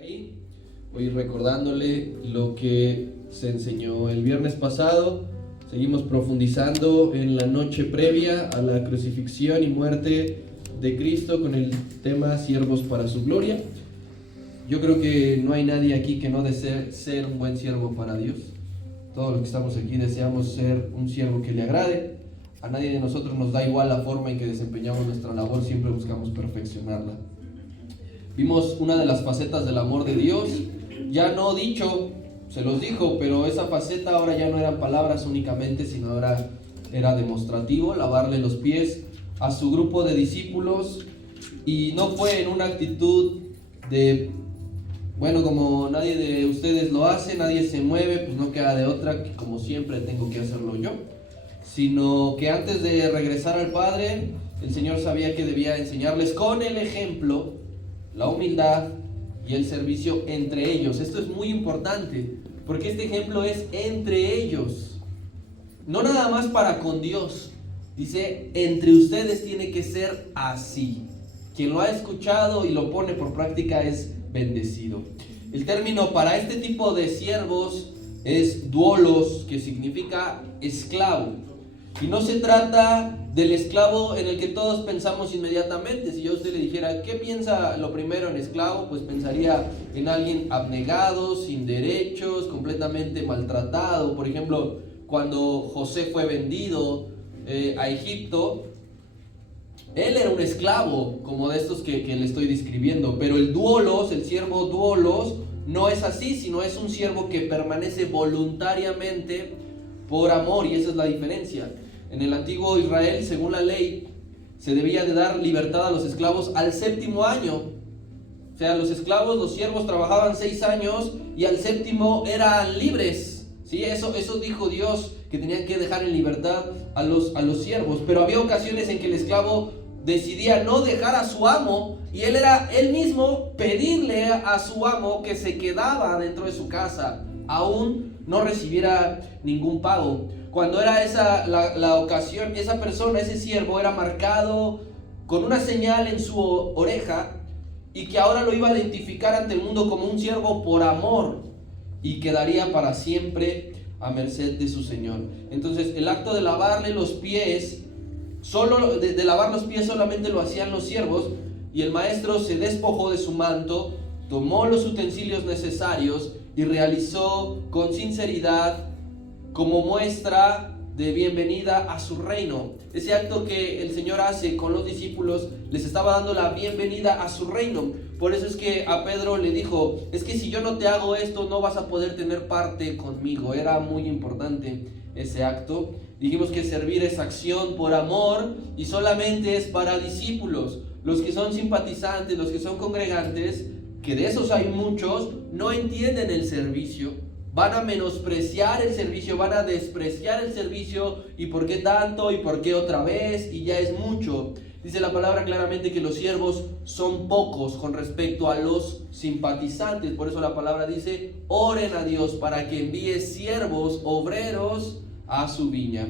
ahí. Voy recordándole lo que se enseñó el viernes pasado. Seguimos profundizando en la noche previa a la crucifixión y muerte de Cristo con el tema siervos para su gloria. Yo creo que no hay nadie aquí que no desee ser un buen siervo para Dios. Todos los que estamos aquí deseamos ser un siervo que le agrade. A nadie de nosotros nos da igual la forma en que desempeñamos nuestra labor, siempre buscamos perfeccionarla. Vimos una de las facetas del amor de Dios, ya no dicho, se los dijo, pero esa faceta ahora ya no eran palabras únicamente, sino ahora era demostrativo, lavarle los pies a su grupo de discípulos, y no fue en una actitud de, bueno, como nadie de ustedes lo hace, nadie se mueve, pues no queda de otra que como siempre tengo que hacerlo yo, sino que antes de regresar al Padre, el Señor sabía que debía enseñarles con el ejemplo la humildad y el servicio entre ellos. Esto es muy importante, porque este ejemplo es entre ellos, no nada más para con Dios. Dice, entre ustedes tiene que ser así. Quien lo ha escuchado y lo pone por práctica es bendecido. El término para este tipo de siervos es doulos, que significa esclavo. Y no se trata del esclavo en el que todos pensamos inmediatamente. Si yo a usted le dijera, ¿qué piensa lo primero en esclavo? Pues pensaría en alguien abnegado, sin derechos, completamente maltratado. Por ejemplo, cuando José fue vendido a Egipto, él era un esclavo, como de estos que le estoy describiendo. Pero el doulos, el siervo doulos, no es así, sino es un siervo que permanece voluntariamente por amor, y esa es la diferencia. En el antiguo Israel, según la ley, se debía de dar libertad a los esclavos al 7º año. O sea, los esclavos, los siervos trabajaban 6 años y al 7º eran libres. ¿Sí? Eso dijo Dios, que tenían que dejar en libertad a los siervos. Pero había ocasiones en que el esclavo decidía no dejar a su amo, y él mismo pedirle a su amo que se quedaba dentro de su casa, aún no recibiera ningún pago. Cuando era esa la ocasión, esa persona, ese siervo, era marcado con una señal en su oreja, y que ahora lo iba a identificar ante el mundo como un siervo por amor, y quedaría para siempre a merced de su Señor. Entonces el acto de lavarle los pies, de lavar los pies solamente lo hacían los siervos, y el maestro se despojó de su manto, tomó los utensilios necesarios y realizó con sinceridad, como muestra de bienvenida a su reino. Ese acto que el Señor hace con los discípulos les estaba dando la bienvenida a su reino. Por eso es que a Pedro le dijo, es que si yo no te hago esto, no vas a poder tener parte conmigo. Era muy importante ese acto. Dijimos que servir es acción por amor, y solamente es para discípulos. Los que son simpatizantes, los que son congregantes, que de esos hay muchos, no entienden el servicio, van a menospreciar el servicio, van a despreciar el servicio, y por qué tanto, y por qué otra vez, y ya es mucho. Dice la palabra claramente que los siervos son pocos con respecto a los simpatizantes. Por eso la palabra dice, oren a Dios para que envíe siervos, obreros a su viña.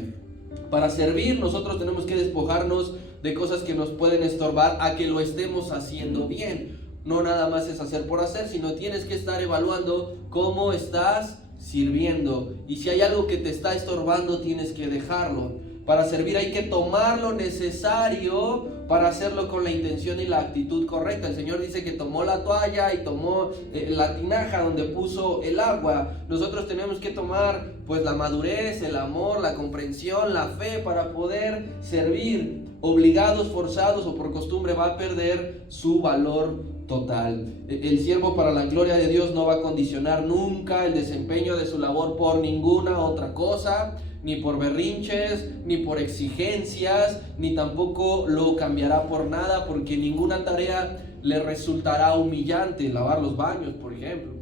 Para servir nosotros tenemos que despojarnos de cosas que nos pueden estorbar a que lo estemos haciendo bien. No nada más es hacer por hacer, sino tienes que estar evaluando cómo estás sirviendo, y si hay algo que te está estorbando, tienes que dejarlo. Para servir hay que tomar lo necesario para hacerlo con la intención y la actitud correcta. El Señor dice que tomó la toalla y tomó la tinaja donde puso el agua. Nosotros tenemos que tomar pues la madurez, el amor, la comprensión, la fe para poder servir. Obligados, forzados o por costumbre, va a perder su valor total. El siervo para la gloria de Dios no va a condicionar nunca el desempeño de su labor por ninguna otra cosa, ni por berrinches, ni por exigencias, ni tampoco lo cambiará por nada, porque ninguna tarea le resultará humillante. Lavar los baños, por ejemplo,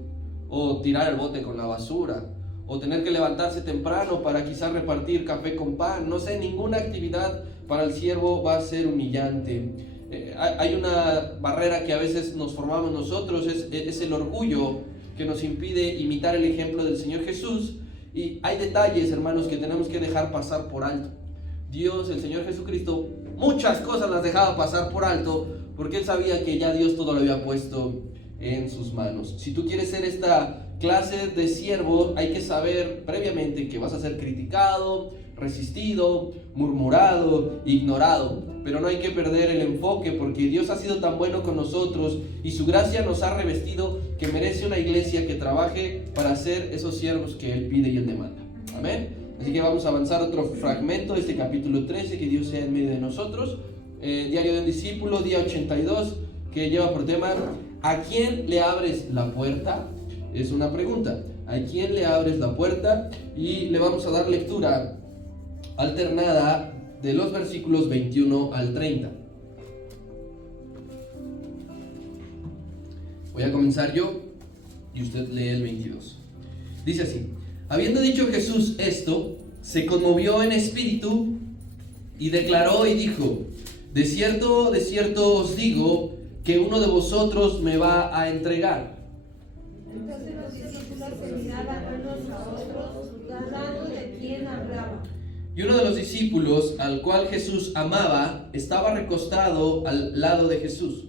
o tirar el bote con la basura, o tener que levantarse temprano para quizás repartir café con pan. No sé, ninguna actividad para el siervo va a ser humillante. Hay una barrera que a veces nos formamos nosotros, es el orgullo, que nos impide imitar el ejemplo del Señor Jesús. Y hay detalles, hermanos, que tenemos que dejar pasar por alto. Dios, el Señor Jesucristo, muchas cosas las dejaba pasar por alto, porque Él sabía que ya Dios todo lo había puesto en sus manos. Si tú quieres ser esta clase de siervo, hay que saber previamente que vas a ser criticado, resistido, murmurado, ignorado, pero no hay que perder el enfoque, porque Dios ha sido tan bueno con nosotros y su gracia nos ha revestido, que merece una iglesia que trabaje para ser esos siervos que Él pide y Él demanda. Amén. Así que vamos a avanzar otro fragmento de este capítulo 13, que Dios sea en medio de nosotros. Diario de un discípulo, día 82, que lleva por tema: ¿a quién le abres la puerta? Es una pregunta. ¿A quién le abres la puerta? Y le vamos a dar lectura alternada de los versículos 21 al 30. Voy a comenzar yo y usted lee el 22. Dice así: habiendo dicho Jesús esto, se conmovió en espíritu y declaró y dijo: de cierto os digo que uno de vosotros me va a entregar. Entonces los discípulos se miraban unos a otros, dudando de quién hablaba. Y uno de los discípulos, al cual Jesús amaba, estaba recostado al lado de Jesús.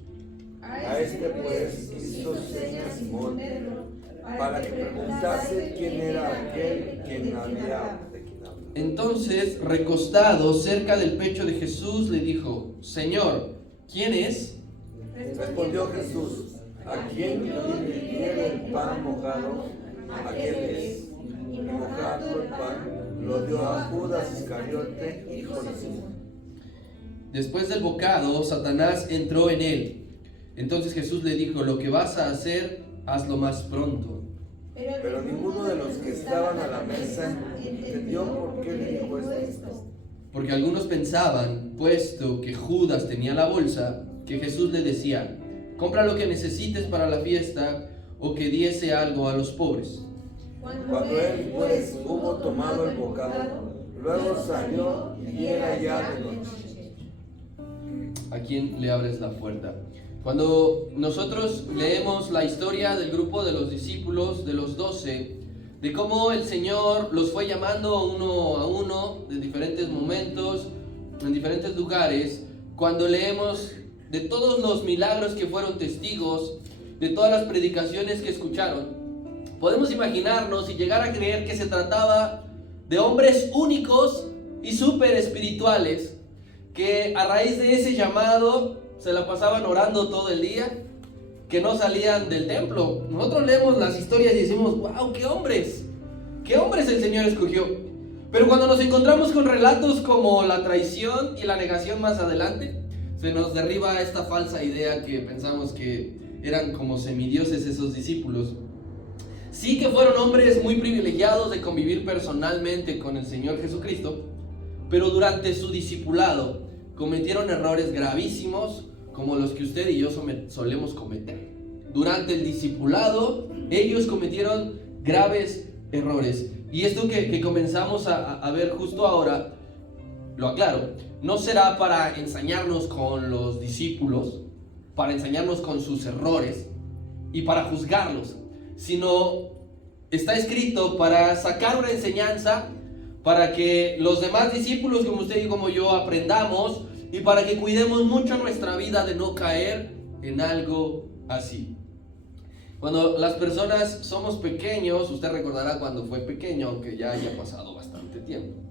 A este pues hizo señas Simón para que preguntase quién era aquel quien había. Entonces, recostado cerca del pecho de Jesús, le dijo: Señor, ¿quién es? Respondió Jesús: a quien yo dividiera el pan mojado, aquel es. Y mojado el pan, lo dio a Judas Iscariote, hijo de Simón. Después del bocado, Satanás entró en él. Entonces Jesús le dijo: lo que vas a hacer, hazlo más pronto. Pero ninguno de los que estaban a la mesa entendió por qué le dijo esto. Porque algunos pensaban, puesto que Judas tenía la bolsa, que Jesús le decía: compra lo que necesites para la fiesta, o que diese algo a los pobres. Cuando él pues hubo tomado el bocado, luego salió y era ya de noche. ¿A quién le abres la puerta? Cuando nosotros leemos la historia del grupo de los discípulos, de los 12, de cómo el Señor los fue llamando uno a uno, de diferentes momentos, en diferentes lugares, cuando leemos de todos los milagros que fueron testigos, de todas las predicaciones que escucharon, podemos imaginarnos y llegar a creer que se trataba de hombres únicos y súper espirituales, que a raíz de ese llamado se la pasaban orando todo el día, que no salían del templo. Nosotros leemos las historias y decimos: wow, qué hombres el Señor escogió. Pero cuando nos encontramos con relatos como la traición y la negación más adelante, se nos derriba esta falsa idea que pensamos que eran como semidioses esos discípulos. Sí que fueron hombres muy privilegiados de convivir personalmente con el Señor Jesucristo, pero durante su discipulado cometieron errores gravísimos como los que usted y yo solemos cometer. Durante el discipulado ellos cometieron graves errores. Y esto que comenzamos a ver justo ahora, lo aclaro, no será para ensañarnos con los discípulos, para ensañarnos con sus errores y para juzgarlos, sino está escrito para sacar una enseñanza, para que los demás discípulos como usted y como yo aprendamos, y para que cuidemos mucho nuestra vida de no caer en algo así. Cuando las personas somos pequeños, usted recordará cuando fue pequeño, aunque ya haya pasado bastante tiempo,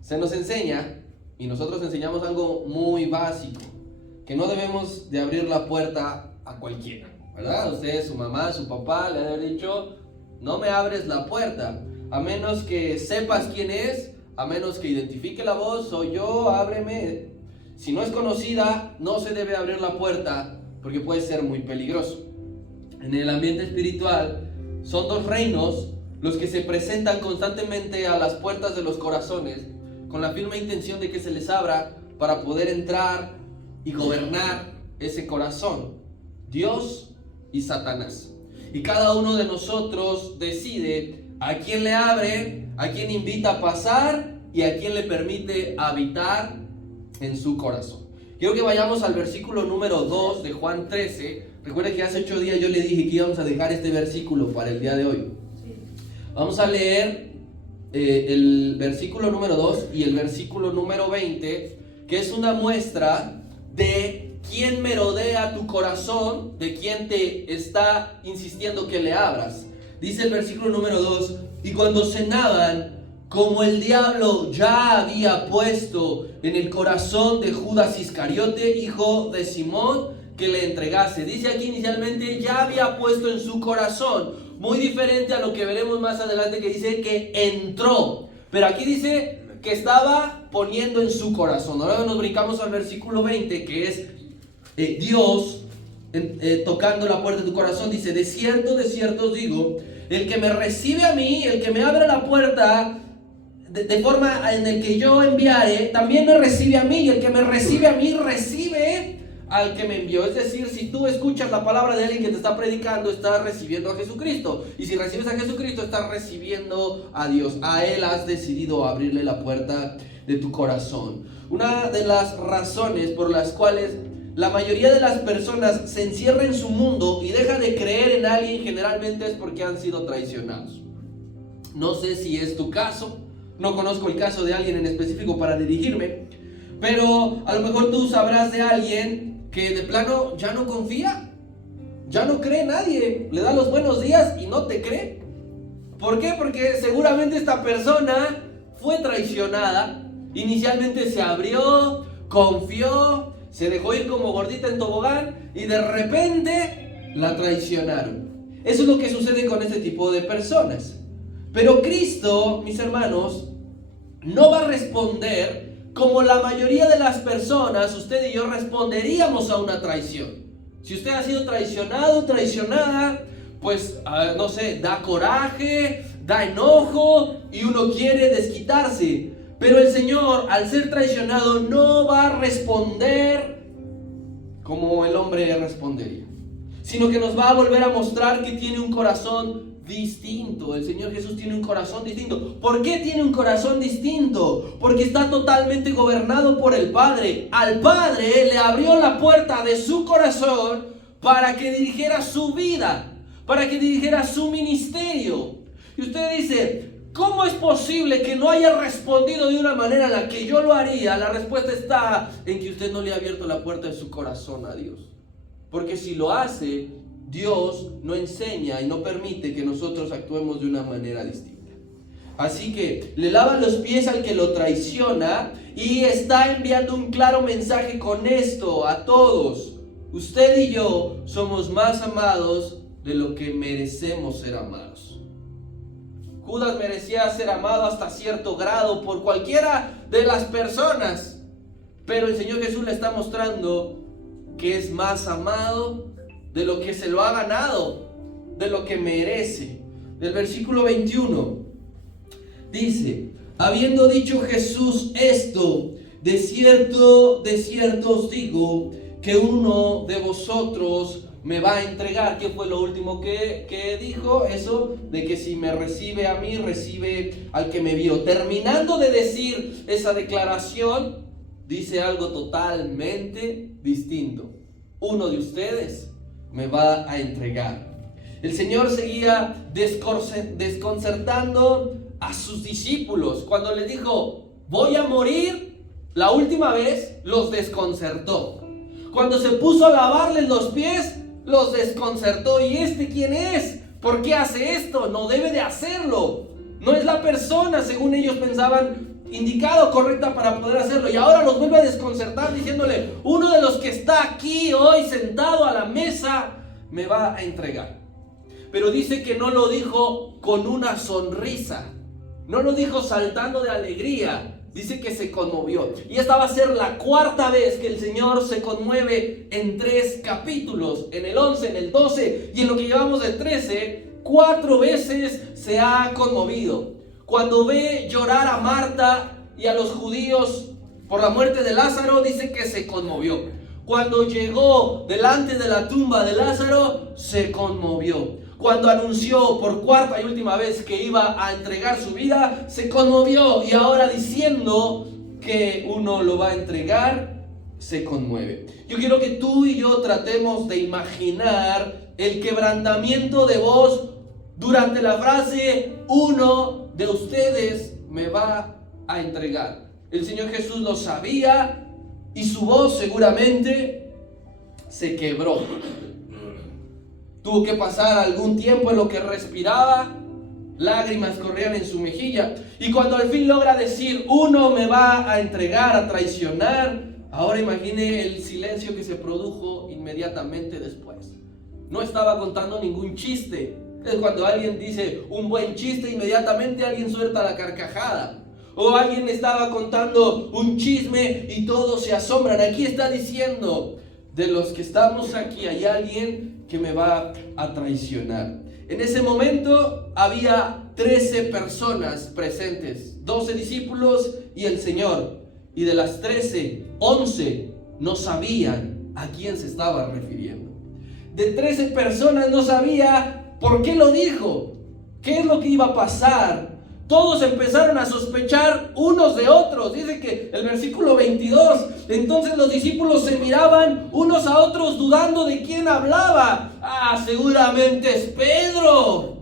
se nos enseña, y nosotros enseñamos algo muy básico, que no debemos de abrir la puerta a cualquiera, ¿verdad? Usted, su mamá, su papá le han dicho: no me abres la puerta, a menos que sepas quién es, a menos que identifique la voz, soy yo, ábreme. Si no es conocida, no se debe abrir la puerta, porque puede ser muy peligroso. En el ambiente espiritual, son dos reinos los que se presentan constantemente a las puertas de los corazones, con la firme intención de que se les abra para poder entrar y gobernar ese corazón: Dios y Satanás. Y cada uno de nosotros decide a quién le abre, a quién invita a pasar y a quién le permite habitar en su corazón. Quiero que vayamos al versículo número 2 de Juan 13. Recuerda que hace 8 días yo le dije que íbamos a dejar este versículo para el día de hoy. Vamos a leer el versículo número 2 y el versículo número 20, que es una muestra de quién merodea tu corazón, de quién te está insistiendo que le abras. Dice el versículo número 2, y cuando cenaban, como el diablo ya había puesto en el corazón de Judas Iscariote, hijo de Simón, que le entregase. Dice aquí inicialmente, ya había puesto en su corazón, muy diferente a lo que veremos más adelante que dice que entró. Pero aquí dice que estaba poniendo en su corazón. Ahora nos brincamos al versículo 20, que es Dios tocando la puerta de tu corazón. Dice, de cierto os digo, el que me recibe a mí, el que me abre la puerta de forma en el que yo enviare, también me recibe a mí, y el que me recibe a mí, recibe al que me envió. Es decir, si tú escuchas la palabra de alguien que te está predicando, estás recibiendo a Jesucristo, y si recibes a Jesucristo, estás recibiendo a Dios. A Él has decidido abrirle la puerta de tu corazón. Una de las razones por las cuales la mayoría de las personas se encierra en su mundo y deja de creer en alguien, generalmente es porque han sido traicionados. No sé si es tu caso, no conozco el caso de alguien en específico para dirigirme, pero a lo mejor tú sabrás de alguien que de plano ya no confía, ya no cree en nadie, le da los buenos días y no te cree. ¿Por qué? Porque seguramente esta persona fue traicionada, inicialmente se abrió, confió, se dejó ir como gordita en tobogán y de repente la traicionaron. Eso es lo que sucede con este tipo de personas. Pero Cristo, mis hermanos, no va a responder como la mayoría de las personas, usted y yo, responderíamos a una traición. Si usted ha sido traicionado, traicionada, pues, no sé, da coraje, da enojo y uno quiere desquitarse. Pero el Señor, al ser traicionado, no va a responder como el hombre respondería, sino que nos va a volver a mostrar que tiene un corazón distinto. El Señor Jesús tiene un corazón distinto. ¿Por qué tiene un corazón distinto? Porque está totalmente gobernado por el Padre. Al Padre le abrió la puerta de su corazón para que dirigiera su vida, para que dirigiera su ministerio. Y usted dice, ¿cómo es posible que no haya respondido de una manera en la que yo lo haría? La respuesta está en que usted no le ha abierto la puerta de su corazón a Dios. Porque si lo hace, Dios no enseña y no permite que nosotros actuemos de una manera distinta. Así que le lava los pies al que lo traiciona y está enviando un claro mensaje con esto a todos. Usted y yo somos más amados de lo que merecemos ser amados. Judas merecía ser amado hasta cierto grado por cualquiera de las personas, pero el Señor Jesús le está mostrando que es más amado de lo que se lo ha ganado, de lo que merece. Del versículo 21 dice, habiendo dicho Jesús esto, de cierto os digo, que uno de vosotros me va a entregar. ¿Qué fue lo último que dijo? Eso de que si me recibe a mí, recibe al que me vio. Terminando de decir esa declaración, dice algo totalmente distinto. Uno de ustedes me va a entregar. El Señor seguía desconcertando a sus discípulos. Cuando les dijo, voy a morir, la última vez los desconcertó. Cuando se puso a lavarles los pies, los desconcertó. ¿Y este quién es? ¿Por qué hace esto? No debe de hacerlo. No es la persona, según ellos pensaban, indicado, correcta para poder hacerlo. Y ahora los vuelve a desconcertar diciéndole, uno de los que está aquí hoy sentado a la mesa me va a entregar. Pero dice que no lo dijo con una sonrisa, no lo dijo saltando de alegría. Dice que se conmovió. Y esta va a ser la cuarta vez que el Señor se conmueve en 3 capítulos. En el 11, en el 12 y en lo que llevamos del 13, 4 veces se ha conmovido. Cuando ve llorar a Marta y a los judíos por la muerte de Lázaro, dice que se conmovió. Cuando llegó delante de la tumba de Lázaro, se conmovió. Cuando anunció por cuarta y última vez que iba a entregar su vida, se conmovió. Y ahora diciendo que uno lo va a entregar, se conmueve. Yo quiero que tú y yo tratemos de imaginar el quebrantamiento de voz durante la frase, uno de ustedes me va a entregar. El Señor Jesús lo sabía y su voz seguramente se quebró. Tuvo que pasar algún tiempo en lo que respiraba, lágrimas corrían en su mejilla, y cuando al fin logra decir, uno me va a entregar, a traicionar, ahora imagine el silencio que se produjo inmediatamente después. No estaba contando ningún chiste. Es cuando alguien dice un buen chiste, inmediatamente alguien suelta la carcajada. O alguien estaba contando un chisme y todos se asombran. Aquí está diciendo, de los que estamos aquí hay alguien que me va a traicionar. En ese momento había 13 personas presentes, 12 discípulos y el Señor. Y de las 13, 11 no sabían a quién se estaba refiriendo. De 13 personas no sabía por qué lo dijo, qué es lo que iba a pasar. Todos empezaron a sospechar unos de otros. Dice que el versículo 22, entonces los discípulos se miraban unos a otros dudando de quién hablaba. Seguramente es Pedro.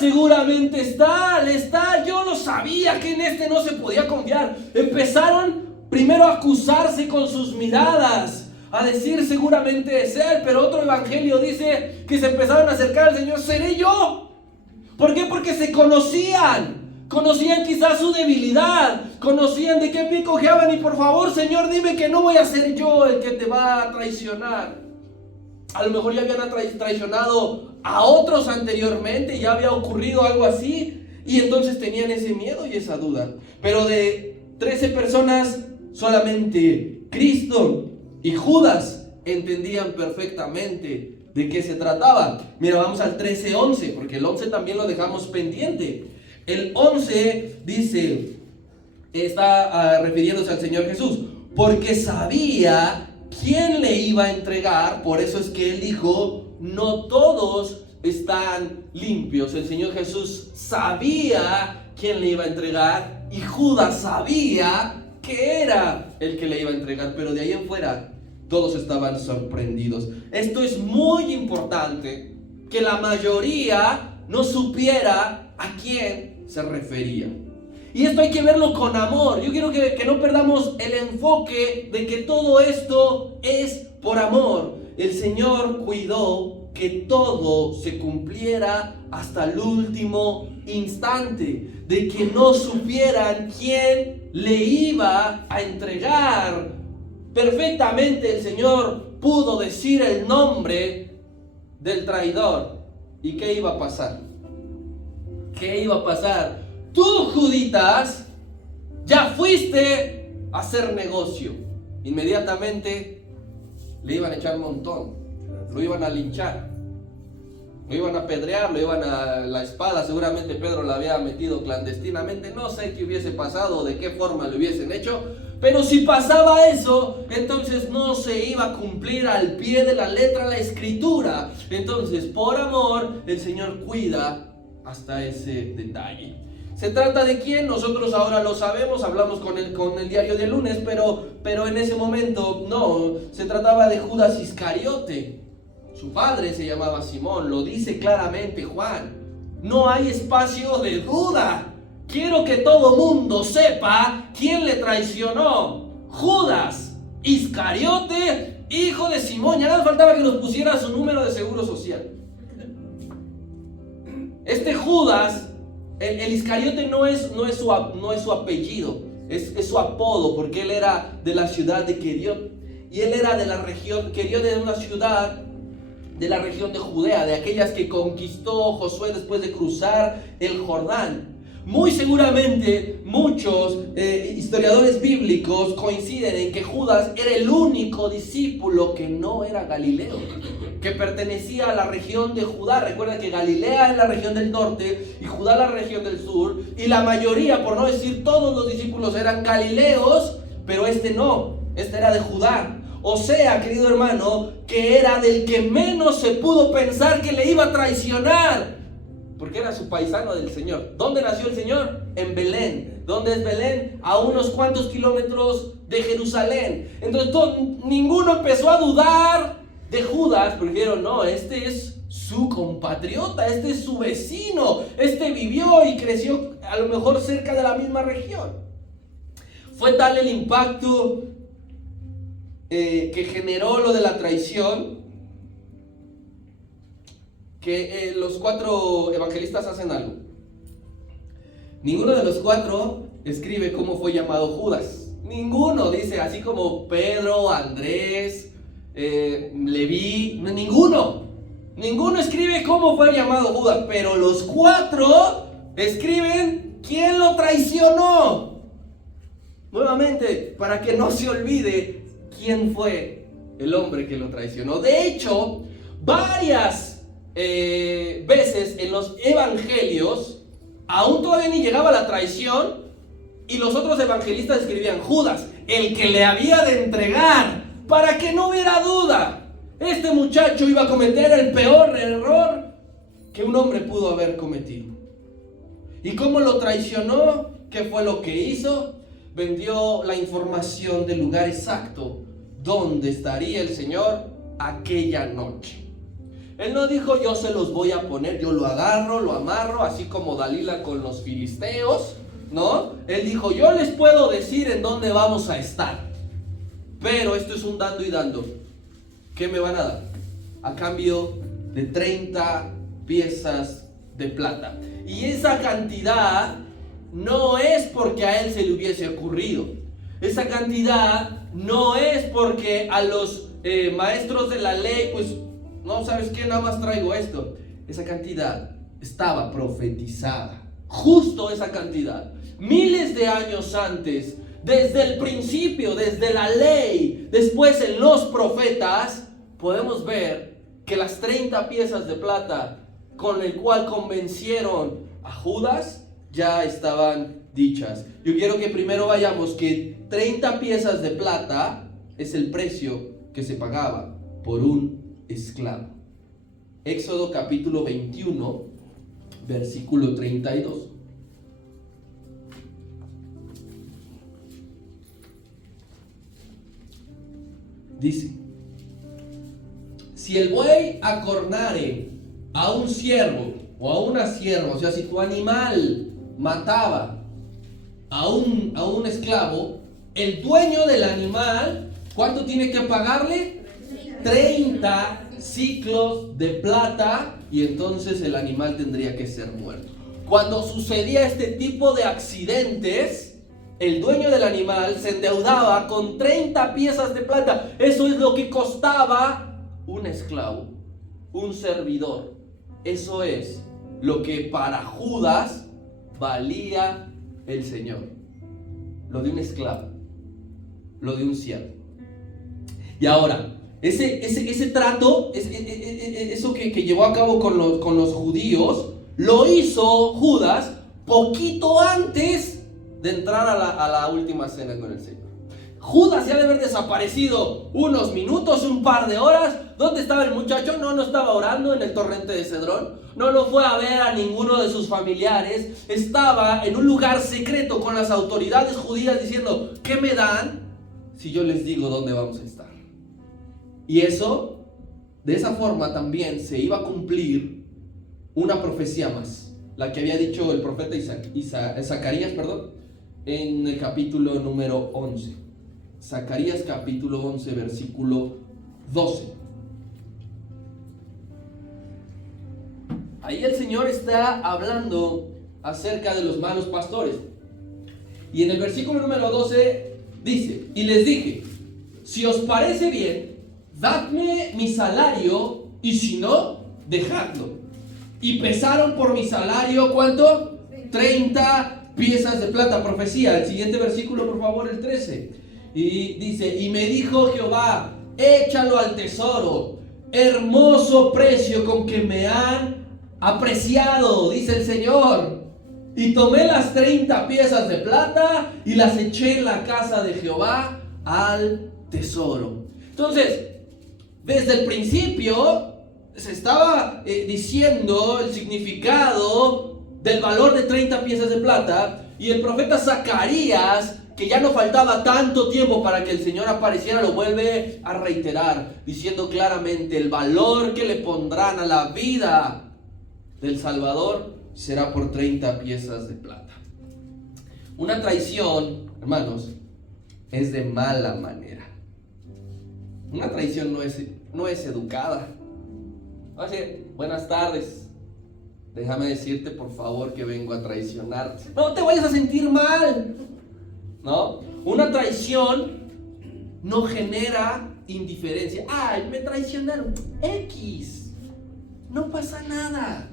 Seguramente está. Yo lo sabía que en este no se podía confiar. Empezaron primero a acusarse con sus miradas, a decir seguramente es él, pero otro evangelio dice que se empezaron a acercar al Señor. ¿Seré yo? ¿Por qué? Porque se conocían quizás su debilidad, conocían de qué pie cojeaban y por favor, Señor, dime que no voy a ser yo el que te va a traicionar. A lo mejor ya habían traicionado a otros anteriormente, ya había ocurrido algo así y entonces tenían ese miedo y esa duda. Pero de 13 personas, solamente Cristo y Judas entendían perfectamente de qué se trataba. Mira, vamos al 13:11, porque el 11 también lo dejamos pendiente. El 11 dice, está refiriéndose al Señor Jesús, porque sabía quién le iba a entregar. Por eso es que él dijo, no todos están limpios. El Señor Jesús sabía quién le iba a entregar y Judas sabía que era el que le iba a entregar, pero de ahí en fuera todos estaban sorprendidos. Esto es muy importante, que la mayoría no supiera a quién se refería. Y esto hay que verlo con amor. Yo quiero que no perdamos el enfoque de que todo esto es por amor. El Señor cuidó que todo se cumpliera hasta el último instante, de que no supieran quién le iba a entregar. Perfectamente el Señor pudo decir el nombre del traidor. ¿Y qué iba a pasar? ¿Qué iba a pasar? Tú, Juditas, ya fuiste a hacer negocio. Inmediatamente le iban a echar un montón. Lo iban a linchar. Lo iban a apedrear, lo iban a la espada. Seguramente Pedro la había metido clandestinamente. No sé qué hubiese pasado, de qué forma lo hubiesen hecho. Pero si pasaba eso, entonces no se iba a cumplir al pie de la letra la escritura. Entonces, por amor, el Señor cuida hasta ese detalle. ¿Se trata de quién? Nosotros ahora lo sabemos, hablamos con el diario de lunes, pero en ese momento no, se trataba de Judas Iscariote. Su padre se llamaba Simón, lo dice claramente Juan. No hay espacio de duda. Quiero que todo mundo sepa quién le traicionó. Judas Iscariote, hijo de Simón. Ya nada faltaba que nos pusiera su número de seguro social. Este Judas, el Iscariote no es su apellido, es su apodo, porque él era de la ciudad de Queriot. Y él era de la región, Queriot es una ciudad de la región de Judea, de aquellas que conquistó Josué después de cruzar el Jordán. Muy seguramente muchos historiadores bíblicos coinciden en que Judas era el único discípulo que no era galileo, que pertenecía a la región de Judá. Recuerda que Galilea es la región del norte y Judá la región del sur, y la mayoría, por no decir todos los discípulos, eran galileos, pero este no, este era de Judá. O sea, querido hermano, que era del que menos se pudo pensar que le iba a traicionar, porque era su paisano del Señor. ¿Dónde nació el Señor? En Belén. ¿Dónde es Belén? A unos cuantos kilómetros de Jerusalén. Entonces ninguno empezó a dudar de Judas, porque dijeron, no, este es su compatriota, este es su vecino, este vivió y creció a lo mejor cerca de la misma región. Fue tal el impacto que generó lo de la traición, que los 4 evangelistas hacen algo. Ninguno de los 4 escribe cómo fue llamado Judas. Ninguno dice, así como Pedro, Andrés, Leví, ninguno escribe cómo fue llamado Judas, pero los 4 escriben quién lo traicionó. Nuevamente, para que no se olvide quién fue el hombre que lo traicionó. De hecho, varias veces en los evangelios, aún todavía ni llegaba la traición, y los otros evangelistas escribían Judas, el que le había de entregar, para que no hubiera duda. Este muchacho iba a cometer el peor error que un hombre pudo haber cometido. ¿Y cómo lo traicionó? ¿Qué fue lo que hizo? Vendió la información del lugar exacto donde estaría el Señor aquella noche. Él no dijo, yo se los voy a poner, yo lo agarro, lo amarro, así como Dalila con los filisteos, ¿no? Él dijo, yo les puedo decir en dónde vamos a estar, pero esto es un dando y dando. ¿Qué me van a dar? A cambio de 30 piezas de plata. Y esa cantidad no es porque a él se le hubiese ocurrido. Esa cantidad no es porque a los maestros de la ley, pues, no, ¿sabes qué? Nada más traigo esto. Esa cantidad estaba profetizada. Justo esa cantidad. Miles de años antes, desde el principio, desde la ley, después en los profetas, podemos ver que las 30 piezas de plata con el cual convencieron a Judas ya estaban dichas. Yo quiero que primero vayamos que 30 piezas de plata es el precio que se pagaba por un esclavo. Éxodo capítulo 21, versículo 32. Dice: si el buey acornare a un siervo o a una sierva, o sea, si tu animal mataba a un esclavo, el dueño del animal, ¿cuánto tiene que pagarle? 30 ciclos de plata, y entonces el animal tendría que ser muerto. Cuando sucedía este tipo de accidentes, el dueño del animal se endeudaba con 30 piezas de plata. Eso es lo que costaba un esclavo, un servidor. Eso es lo que para Judas valía el Señor. Lo de un esclavo, lo de un siervo. Y ahora, ese trato, eso que llevó a cabo con los judíos, lo hizo Judas poquito antes de entrar a la última cena con el Señor. Judas ya debe haber desaparecido unos minutos, un par de horas. ¿Dónde estaba el muchacho? No estaba orando en el torrente de Cedrón. No lo fue a ver a ninguno de sus familiares. Estaba en un lugar secreto con las autoridades judías diciendo, ¿qué me dan si yo les digo dónde vamos a estar? Y eso, de esa forma también se iba a cumplir una profecía más, la que había dicho el profeta Zacarías, en el capítulo número 11. Zacarías capítulo 11, versículo 12. Ahí el Señor está hablando acerca de los malos pastores. Y en el versículo número 12 dice, y les dije, si os parece bien, dadme mi salario, y si no, dejadlo. Y pesaron por mi salario, ¿cuánto? 30 piezas de plata. Profecía, el siguiente versículo, por favor, el 13. Y dice, y me dijo Jehová, échalo al tesoro, hermoso precio con que me han apreciado, dice el Señor. Y tomé las 30 piezas de plata y las eché en la casa de Jehová al tesoro. Entonces, desde el principio se estaba diciendo el significado del valor de 30 piezas de plata, y el profeta Zacarías, que ya no faltaba tanto tiempo para que el Señor apareciera, lo vuelve a reiterar, diciendo claramente el valor que le pondrán a la vida del Salvador será por 30 piezas de plata. Una traición, hermanos, es de mala manera. Una traición no es educada. Oye, buenas tardes. Déjame decirte por favor que vengo a traicionarte. No te vayas a sentir mal, ¿no? Una traición no genera indiferencia. Ay, me traicionaron. X. No pasa nada.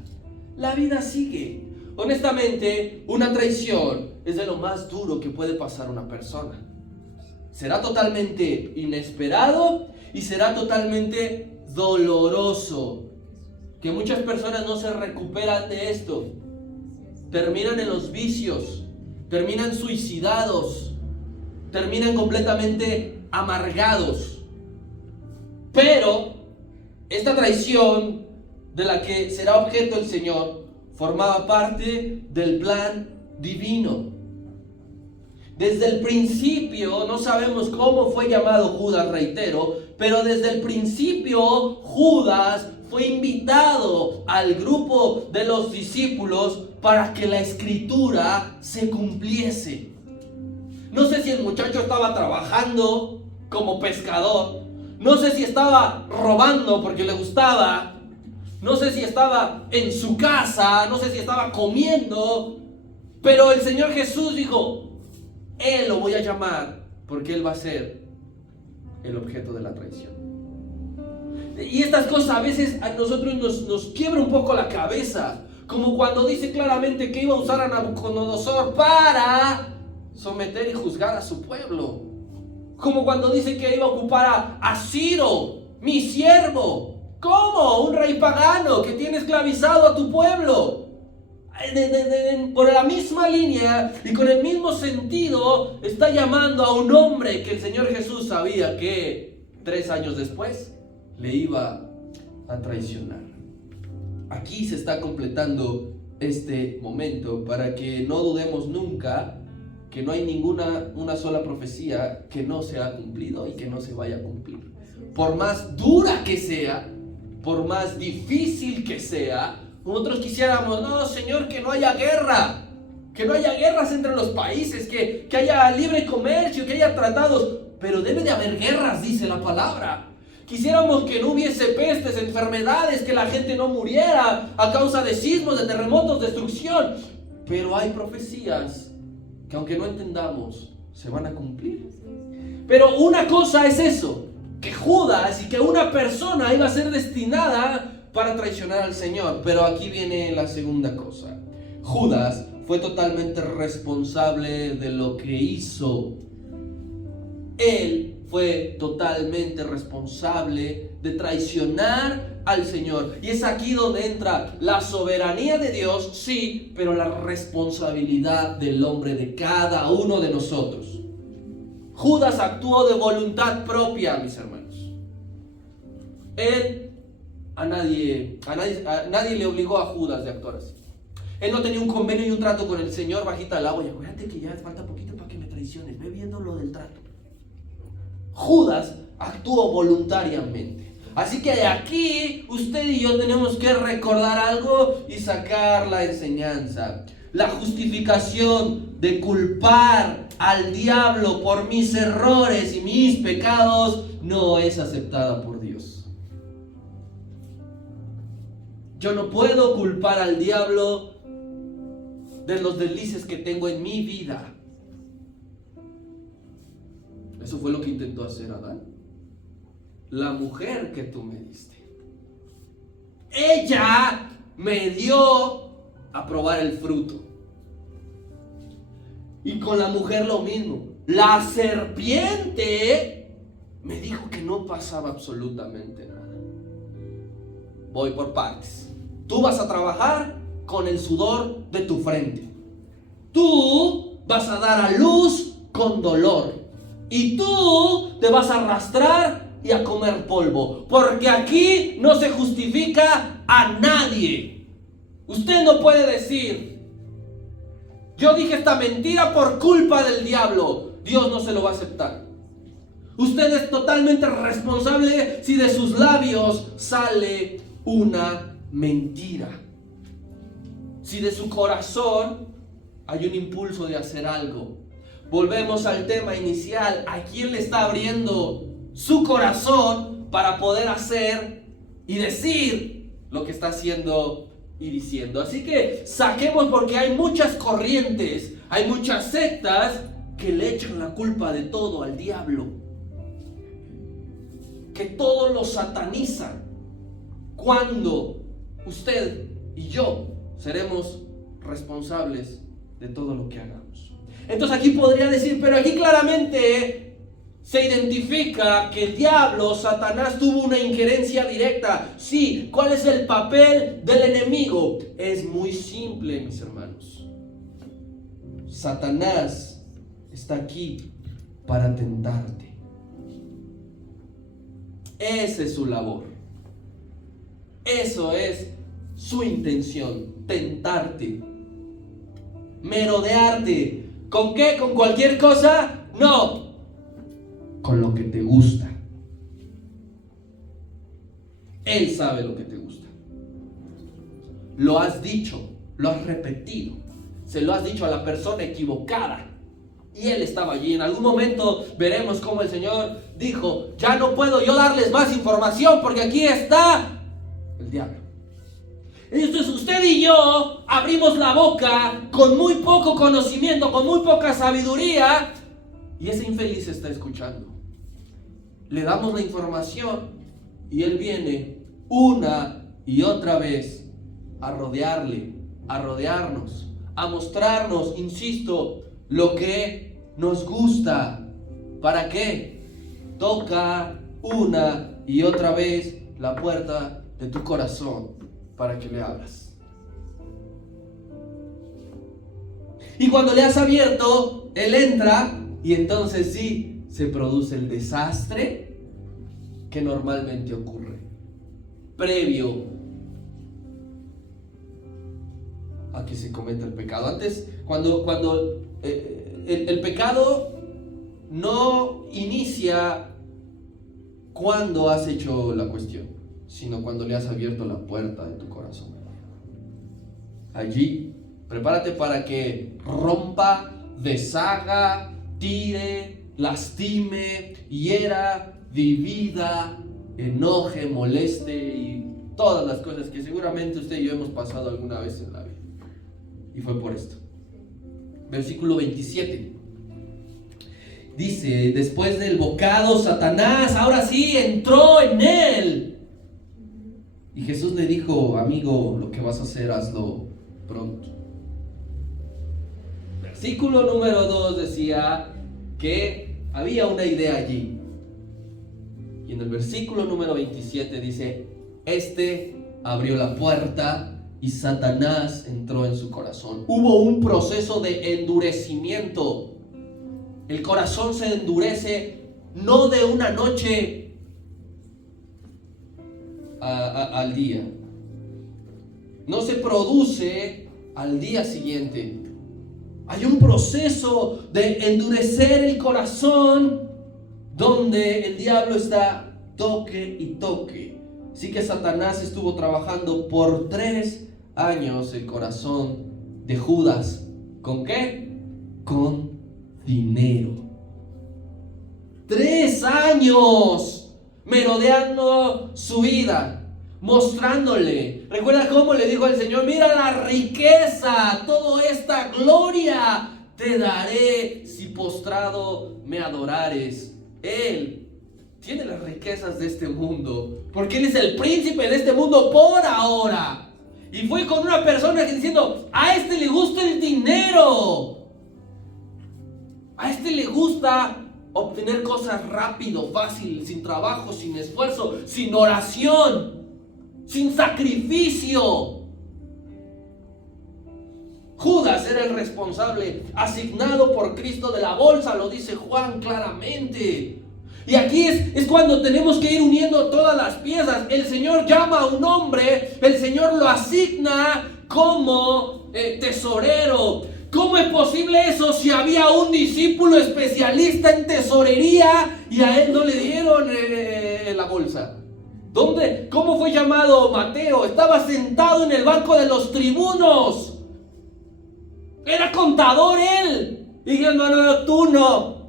La vida sigue. Honestamente, una traición es de lo más duro que puede pasar a una persona. Será totalmente inesperado y será totalmente doloroso. Que muchas personas no se recuperan de esto. Terminan en los vicios, terminan suicidados, terminan completamente amargados. Pero esta traición de la que será objeto el Señor formaba parte del plan divino. Desde el principio, no sabemos cómo fue llamado Judas, reitero, pero desde el principio Judas fue invitado al grupo de los discípulos para que la escritura se cumpliese. No sé si el muchacho estaba trabajando como pescador, no sé si estaba robando porque le gustaba, no sé si estaba en su casa, no sé si estaba comiendo, pero el Señor Jesús dijo: Él lo voy a llamar porque Él va a ser el objeto de la traición. Y estas cosas a veces a nosotros nos quiebra un poco la cabeza, como cuando dice claramente que iba a usar a Nabucodonosor para someter y juzgar a su pueblo, como cuando dice que iba a ocupar a Ciro, mi siervo. ¿Cómo? Un rey pagano que tiene esclavizado a tu pueblo. Por la misma línea y con el mismo sentido está llamando a un hombre que el Señor Jesús sabía que 3 años después le iba a traicionar. Aquí se está completando este momento para que no dudemos nunca que no hay una sola profecía que no se ha cumplido y que no se vaya a cumplir. Por más dura que sea, por más difícil que sea, nosotros quisiéramos: no, Señor, que no haya guerra, que no haya guerras entre los países, que haya libre comercio, que haya tratados, pero debe de haber guerras, dice la palabra. Quisiéramos que no hubiese pestes, enfermedades, que la gente no muriera a causa de sismos, de terremotos, destrucción, pero hay profecías que aunque no entendamos, se van a cumplir. Pero una cosa es eso, que Judas y que una persona iba a ser destinada para traicionar al Señor. Pero aquí viene la segunda cosa. Judas fue totalmente responsable de lo que hizo. Él fue totalmente responsable de traicionar al Señor. Y es aquí donde entra la soberanía de Dios, sí, pero la responsabilidad del hombre, de cada uno de nosotros. Judas actuó de voluntad propia, mis hermanos. Él a nadie le obligó a Judas de actuar así. Él no tenía un convenio y un trato con el Señor bajita al agua. Y acuérdate que ya falta poquito para que me traiciones. Ve viendo lo del trato. Judas actuó voluntariamente. Así que aquí usted y yo tenemos que recordar algo y sacar la enseñanza. La justificación de culpar al diablo por mis errores y mis pecados no es aceptada por Dios. Yo no puedo culpar al diablo de los deslices que tengo en mi vida. Eso fue lo que intentó hacer Adán. La mujer que tú me diste, ella me dio a probar el fruto. Y con la mujer lo mismo. La serpiente me dijo que no pasaba absolutamente nada. Voy por partes. Tú vas a trabajar con el sudor de tu frente. Tú vas a dar a luz con dolor. Y tú te vas a arrastrar y a comer polvo. Porque aquí no se justifica a nadie. Usted no puede decir: yo dije esta mentira por culpa del diablo. Dios no se lo va a aceptar. Usted es totalmente responsable si de sus labios sale una mentira. Si de su corazón hay un impulso de hacer algo. volvemos al tema inicial. ¿A quién le está abriendo su corazón para poder hacer y decir lo que está haciendo y diciendo? Así que saquemos, porque hay muchas corrientes, hay muchas sectas que le echan la culpa de todo al diablo, que todo lo satanizan, cuando usted y yo seremos responsables de todo lo que hagamos. Entonces aquí podría decir, pero aquí claramente se identifica que el diablo, Satanás, tuvo una injerencia directa. Sí, ¿cuál es el papel del enemigo? Es muy simple, mis hermanos. Satanás está aquí para tentarte. Esa es su labor. Eso es su intención, tentarte, merodearte. ¿Con qué? ¿Con cualquier cosa? No, con lo que te gusta. Él sabe lo que te gusta. Lo has dicho, lo has repetido, se lo has dicho a la persona equivocada y él estaba allí. En algún momento veremos cómo el Señor dijo: ya no puedo yo darles más información porque aquí está el diablo. Entonces usted y yo abrimos la boca con muy poco conocimiento, con muy poca sabiduría, y ese infeliz está escuchando. Le damos la información y él viene una y otra vez a rodearle, a rodearnos, a mostrarnos, insisto, lo que nos gusta. ¿Para qué? Toca una y otra vez la puerta de tu corazón para que le abras. Y cuando le has abierto, él entra y entonces sí se produce el desastre que normalmente ocurre previo a que se cometa el pecado. Antes, cuando el pecado no inicia cuando has hecho la cuestión, sino cuando le has abierto la puerta de tu corazón. Allí, prepárate para que rompa, deshaga, tire, lastime, hiera, divida, enoje, moleste y todas las cosas que seguramente usted y yo hemos pasado alguna vez en la vida. Y fue por esto. Versículo 27. Dice: después del bocado, Satanás ahora sí entró en él. Y Jesús le dijo: amigo, lo que vas a hacer, hazlo pronto. Versículo número 2 decía que había una idea allí. Y en el versículo número 27 dice: este abrió la puerta y Satanás entró en su corazón. Hubo un proceso de endurecimiento. El corazón se endurece no de una noche al día. No se produce al día siguiente. Hay un proceso de endurecer el corazón donde el diablo está toque y toque. Así que Satanás estuvo trabajando por 3 años el corazón de Judas. ¿Con qué? Con dinero. 3 años merodeando su vida, mostrándole. ¿Recuerda cómo le dijo el Señor? Mira la riqueza, toda esta gloria te daré si postrado me adorares. Él tiene las riquezas de este mundo, porque Él es el príncipe de este mundo por ahora. Y fue con una persona que diciendo: a este le gusta el dinero, a este le gusta obtener cosas rápido, fácil, sin trabajo, sin esfuerzo, sin oración, sin sacrificio. Judas era el responsable asignado por Cristo de la bolsa, lo dice Juan claramente. Y aquí es cuando tenemos que ir uniendo todas las piezas. El Señor llama a un hombre, el Señor lo asigna como tesorero. ¿Cómo es posible eso si había un discípulo especialista en tesorería y a él no le dieron la bolsa? ¿Dónde? ¿Cómo fue llamado Mateo? Estaba sentado en el banco de los tribunos. Era contador él. Y Dios, no, tú no.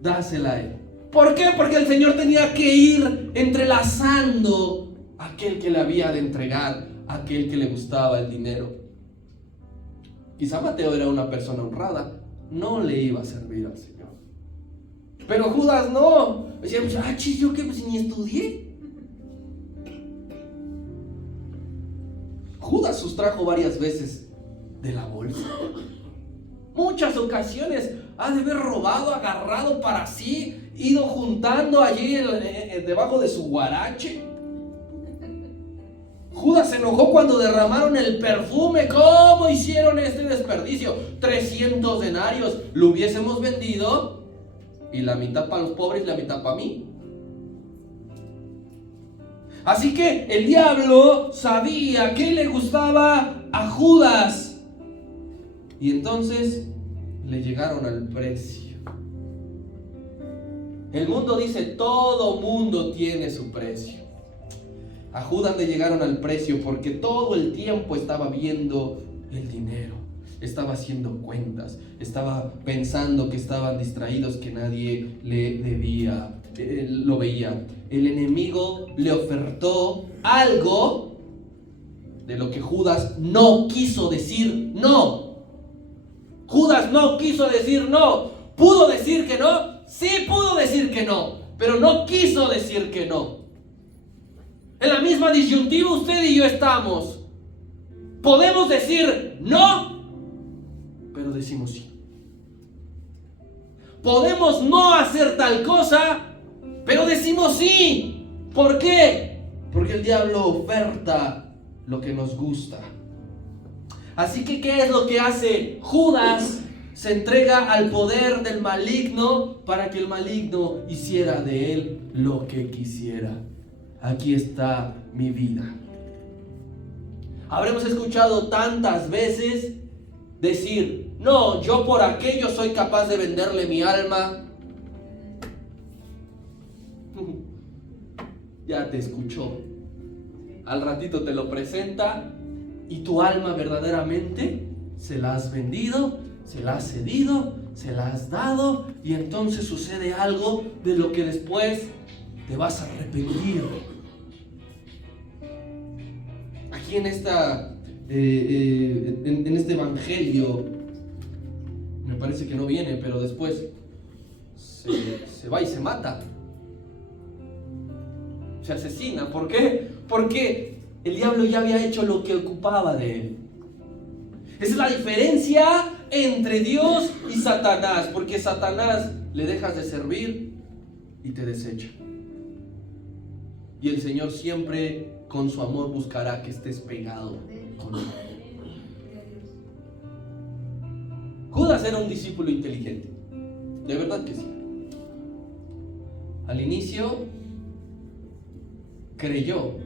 Dásela a él. ¿Por qué? Porque el Señor tenía que ir entrelazando a aquel que le había de entregar, a aquel que le gustaba el dinero. Quizá Mateo era una persona honrada, no le iba a servir al Señor. Pero Judas no. Decía, yo que pues ni estudié. Judas sustrajo varias veces de la bolsa. Muchas ocasiones ha de haber robado, agarrado para sí, ido juntando allí debajo de su guarache. Judas se enojó cuando derramaron el perfume. ¿Cómo hicieron este desperdicio? 300 denarios. Lo hubiésemos vendido y la mitad para los pobres y la mitad para mí. Así que el diablo sabía que le gustaba a Judas. Y entonces le llegaron al precio. El mundo dice, todo mundo tiene su precio. A Judas le llegaron al precio porque todo el tiempo estaba viendo el dinero. Estaba haciendo cuentas. Estaba pensando que estaban distraídos, que nadie le debía. Lo veía. El enemigo le ofertó algo de lo que Judas no quiso decir no. Judas no quiso decir no. ¿Pudo decir que no? Sí, pudo decir que no, pero no quiso decir que no. En la misma disyuntiva usted y yo estamos. Podemos decir no, pero decimos sí. Podemos no hacer tal cosa, pero decimos sí. ¿Por qué? Porque el diablo oferta lo que nos gusta. Así que, ¿qué es lo que hace Judas? Se entrega al poder del maligno para que el maligno hiciera de él lo que quisiera. Aquí está mi vida. Habremos escuchado tantas veces decir, no, yo por aquello soy capaz de venderle mi alma. Ya te escuchó. Al ratito te lo presenta y tu alma verdaderamente se la has vendido, se la has cedido, se la has dado, y entonces sucede algo de lo que después te vas a arrepentir. Aquí en este evangelio, me parece que no viene, pero después se va y se mata. Se asesina. ¿Por qué? Porque el diablo ya había hecho lo que ocupaba de él. Esa es la diferencia entre Dios y Satanás, porque Satanás le dejas de servir y te desecha. Y el Señor siempre con su amor buscará que estés pegado con él. Judas era un discípulo inteligente, de verdad que sí. Al inicio creyó,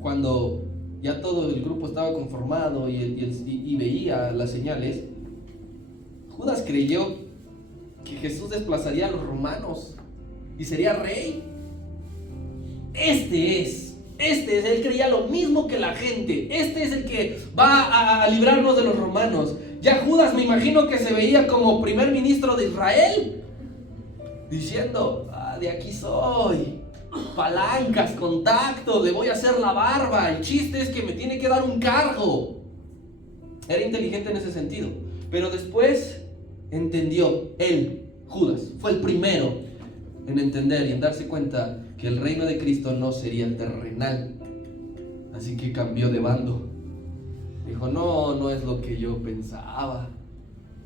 cuando ya todo el grupo estaba conformado y veía las señales, Judas creyó que Jesús desplazaría a los romanos y sería rey. Él creía lo mismo que la gente. Este es el que va a librarnos de los romanos. Ya Judas, me imagino que se veía como primer ministro de Israel, diciendo, de aquí soy. Palancas, contactos, le voy a hacer la barba. El chiste es que me tiene que dar un cargo. Era inteligente en ese sentido. Pero después entendió, Judas, fue el primero en entender y en darse cuenta que el reino de Cristo no sería terrenal. Así que cambió de bando. Dijo, no es lo que yo pensaba,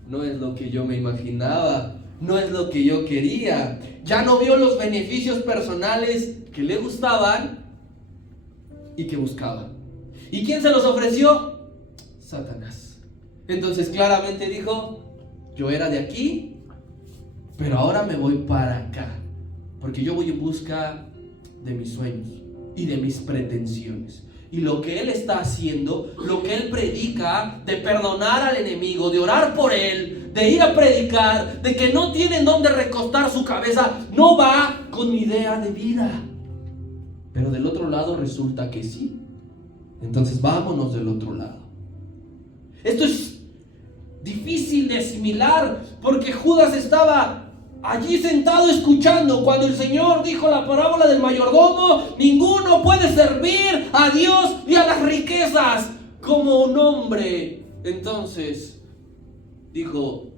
no es lo que yo me imaginaba, no es lo que yo quería. Ya no vio los beneficios personales que le gustaban y que buscaba. ¿Y quién se los ofreció? Satanás. Entonces claramente dijo, yo era de aquí, pero ahora me voy para acá, porque yo voy en busca de mis sueños y de mis pretensiones. Y lo que él está haciendo, lo que él predica, de perdonar al enemigo, de orar por él, de ir a predicar, de que no tienen dónde recostar su cabeza, no va con mi idea de vida. Pero del otro lado resulta que sí. Entonces vámonos del otro lado. Esto es difícil de asimilar, porque Judas estaba allí sentado escuchando cuando el Señor dijo la parábola del mayordomo: ninguno puede servir a Dios y a las riquezas como un hombre. Entonces dijo: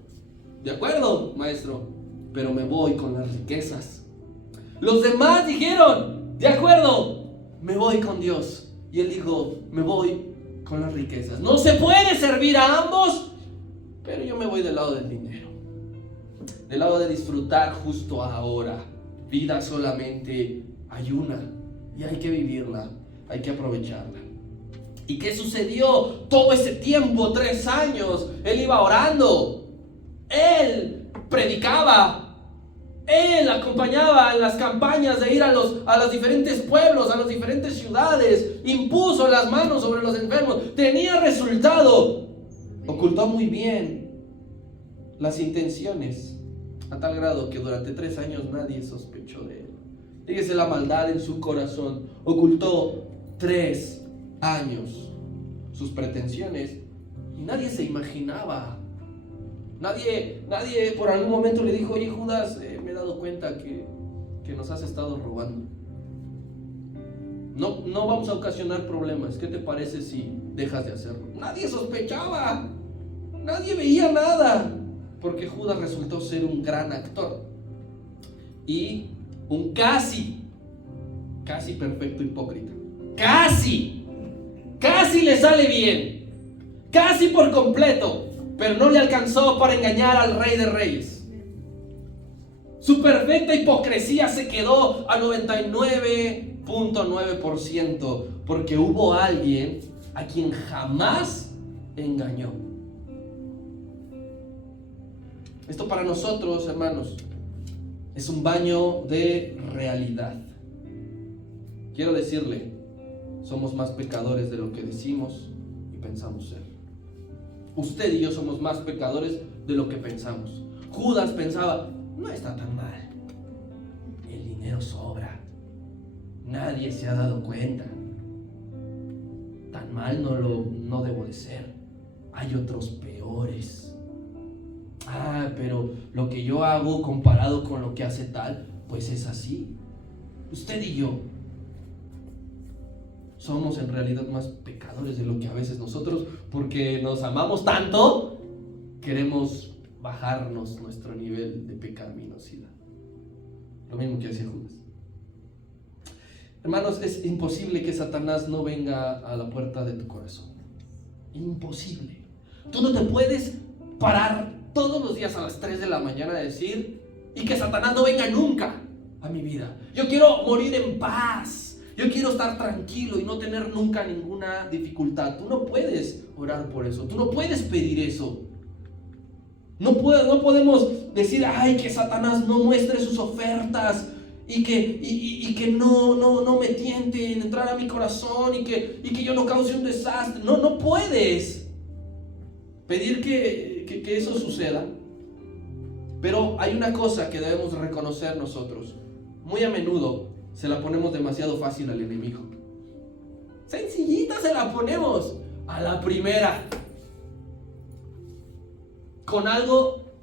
de acuerdo, maestro, pero me voy con las riquezas. Los demás dijeron: de acuerdo, me voy con Dios. Y él dijo: me voy con las riquezas. No se puede servir a ambos, pero yo me voy del lado del dinero, del lado de disfrutar justo ahora. Vida solamente hay una y hay que vivirla, hay que aprovecharla. ¿Y qué sucedió todo ese tiempo? 3 años. Él iba orando, él predicaba, él acompañaba en las campañas de ir a los diferentes pueblos, a las diferentes ciudades, impuso las manos sobre los enfermos, tenía resultado. Ocultó muy bien las intenciones, a tal grado que durante 3 años nadie sospechó de él. Fíjese la maldad en su corazón. Ocultó 3 años sus pretensiones y nadie se imaginaba. Nadie por algún momento le dijo: oye, Judas, me he dado cuenta que nos has estado robando. No vamos a ocasionar problemas. ¿Qué te parece si dejas de hacerlo? Nadie sospechaba. Nadie veía nada. Porque Judas resultó ser un gran actor. Y un casi perfecto hipócrita. Casi le sale bien. Casi por completo. Pero no le alcanzó para engañar al Rey de Reyes. Su perfecta hipocresía se quedó a 99.9%, porque hubo alguien a quien jamás engañó. Esto para nosotros, hermanos, es un baño de realidad. Quiero decirle, somos más pecadores de lo que decimos y pensamos ser. Usted y yo somos más pecadores de lo que pensamos. Judas pensaba: no está tan mal, el dinero sobra, nadie se ha dado cuenta, tan mal no debo de ser, hay otros peores. Pero lo que yo hago comparado con lo que hace tal, pues es así. Usted y yo somos en realidad más pecadores de lo que a veces nosotros, porque nos amamos tanto, queremos bajarnos nuestro nivel de pecaminosidad. Lo mismo que hacía Judas. Hermanos, es imposible que Satanás no venga a la puerta de tu corazón. Imposible. Tú no te puedes parar todos los días a las 3 de la mañana a decir: y que Satanás no venga nunca a mi vida. Yo quiero morir en paz. Yo quiero estar tranquilo y no tener nunca ninguna dificultad. Tú no puedes orar por eso. Tú no puedes pedir eso. No podemos decir: ay, que Satanás no muestre sus ofertas y que no me tiente en entrar a mi corazón y que yo no cause un desastre. No puedes pedir que eso suceda. Pero hay una cosa que debemos reconocer nosotros. Muy a menudo se la ponemos demasiado fácil al enemigo. Sencillita se la ponemos a la primera. Con algo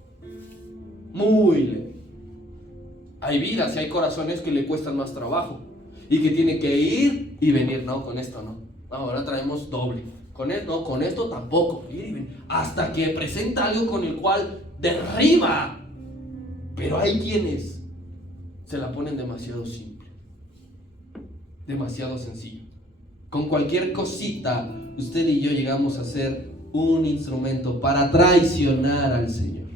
muy leve. Hay vidas y hay corazones que le cuestan más trabajo y que tiene que ir y venir. No, con esto no. Ahora traemos doble. Con esto tampoco. Ir y venir. Hasta que presenta algo con el cual derriba. Pero hay quienes se la ponen demasiado simple, demasiado sencillo. Con cualquier cosita, usted y yo llegamos a ser un instrumento para traicionar al Señor.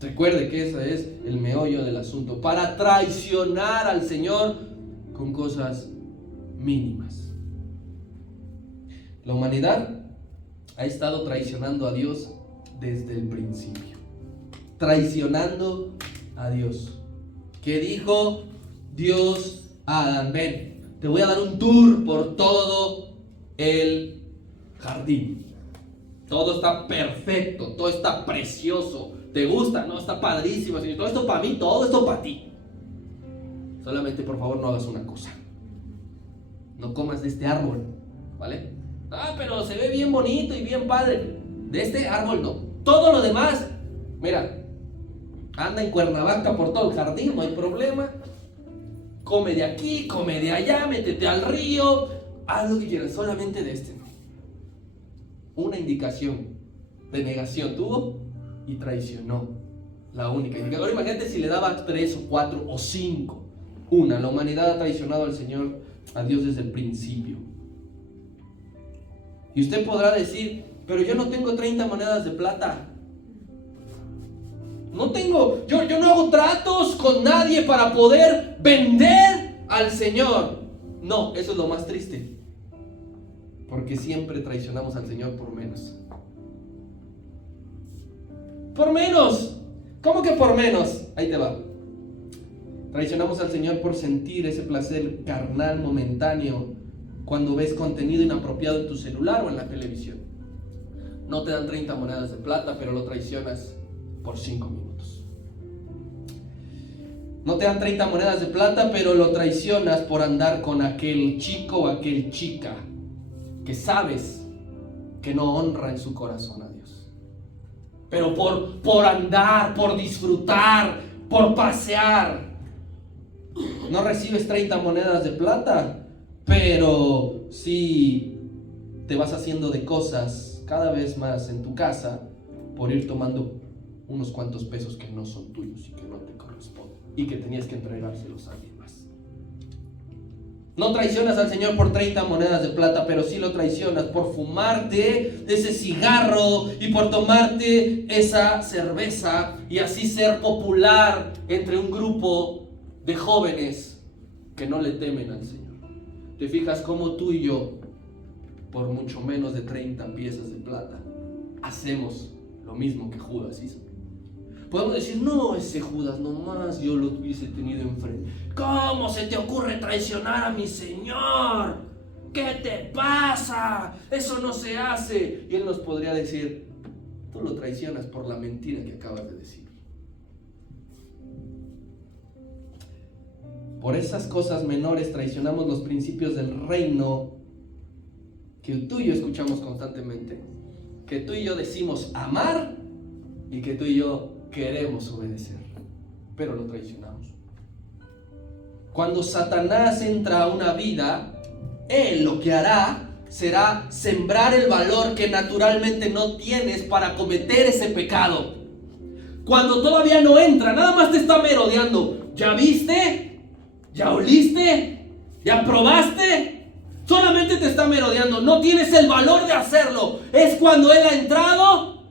Recuerde que ese es el meollo del asunto. Para traicionar al Señor con cosas mínimas. La humanidad ha estado traicionando a Dios desde el principio. Traicionando a Dios. ¿Qué dijo Dios a Adán? Ven, te voy a dar un tour por todo el jardín. Todo está perfecto, todo está precioso. ¿Te gusta? No, está padrísimo, Señor. Todo esto para mí, todo esto para ti. Solamente, por favor, no hagas una cosa. No comas de este árbol, ¿vale? Pero se ve bien bonito y bien padre. De este árbol no. Todo lo demás, mira, anda en Cuernavaca por todo el jardín, no hay problema. Come de aquí, come de allá, métete al río, haz lo que quieras, solamente de este no. Una indicación de negación tuvo y traicionó. La única indicación. Ahora imagínate si le daba 3 o 4 o 5. La humanidad ha traicionado al Señor, a Dios desde el principio. Y usted podrá decir, pero yo no tengo 30 monedas de plata. No tengo, yo no hago tratos con nadie para poder vender al Señor. No, eso es lo más triste. Porque siempre traicionamos al Señor por menos. Por menos. ¿Cómo que por menos? Ahí te va. Traicionamos al Señor por sentir ese placer carnal momentáneo cuando ves contenido inapropiado en tu celular o en la televisión. No te dan 30 monedas de plata, pero lo traicionas por 5 minutos. No te dan 30 monedas de plata, pero lo traicionas por andar con aquel chico o aquel chica que sabes que no honra en su corazón a Dios. Pero por andar, por disfrutar, por pasear, no recibes 30 monedas de plata, pero sí te vas haciendo de cosas cada vez más en tu casa por ir tomando unos cuantos pesos que no son tuyos y que no te corresponden y que tenías que entregárselos a alguien más. No traicionas al Señor por 30 monedas de plata, pero sí lo traicionas por fumarte ese cigarro y por tomarte esa cerveza y así ser popular entre un grupo de jóvenes que no le temen al Señor. ¿Te fijas cómo tú y yo, por mucho menos de 30 piezas de plata, hacemos lo mismo que Judas hizo? Podemos decir, no, ese Judas nomás yo lo hubiese tenido enfrente. ¿Cómo se te ocurre traicionar a mi Señor? ¿Qué te pasa? Eso no se hace. Y Él nos podría decir, tú lo traicionas por la mentira que acabas de decir. Por esas cosas menores traicionamos los principios del reino que tú y yo escuchamos constantemente, que tú y yo decimos amar y que tú y yo queremos obedecer, pero lo traicionamos. Cuando Satanás entra a una vida, él lo que hará será sembrar el valor que naturalmente no tienes para cometer ese pecado. Cuando todavía no entra, nada más te está merodeando. ¿Ya viste? ¿Ya oliste? ¿Ya probaste? Solamente te está merodeando. No tienes el valor de hacerlo. Es cuando Él ha entrado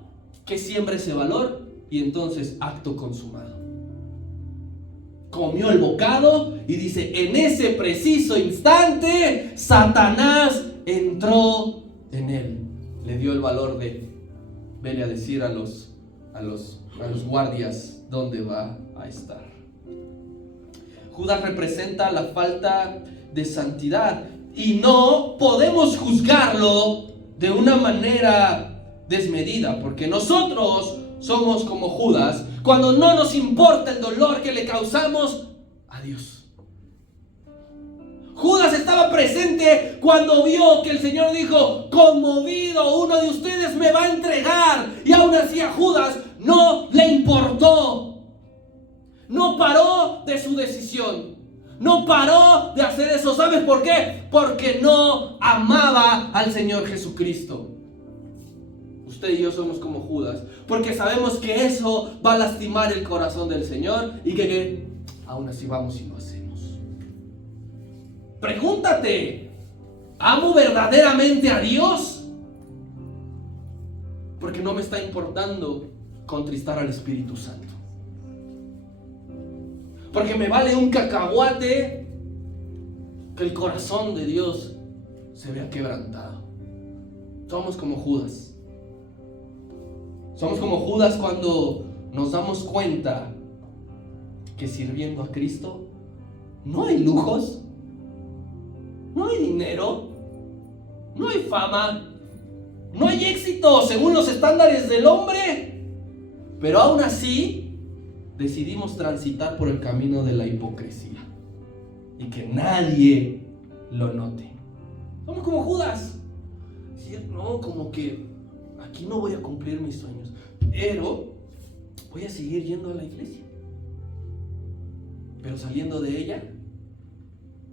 que siembra ese valor y entonces acto consumado. Comió el bocado y dice, en ese preciso instante Satanás entró en él. Le dio el valor de vele a decir a los guardias dónde va a estar. Judas representa la falta de santidad y no podemos juzgarlo de una manera desmedida, porque nosotros somos como Judas cuando no nos importa el dolor que le causamos a Dios. Judas estaba presente cuando vio que el Señor dijo, conmovido, uno de ustedes me va a entregar, y aún así a Judas no le importó. No paró de su decisión. No paró de hacer eso. ¿Sabes por qué? Porque no amaba al Señor Jesucristo. Usted y yo somos como Judas, porque sabemos que eso va a lastimar el corazón del Señor y que aún así vamos y lo hacemos. Pregúntate, ¿amo verdaderamente a Dios? Porque no me está importando contristar al Espíritu Santo. Porque me vale un cacahuate que el corazón de Dios se vea quebrantado. Somos como Judas. Somos como Judas cuando nos damos cuenta que sirviendo a Cristo no hay lujos, no hay dinero, no hay fama, no hay éxito según los estándares del hombre, pero aún así decidimos transitar por el camino de la hipocresía y que nadie lo note. Somos como Judas. No, como que aquí no voy a cumplir mis sueños, pero voy a seguir yendo a la iglesia. Pero saliendo de ella,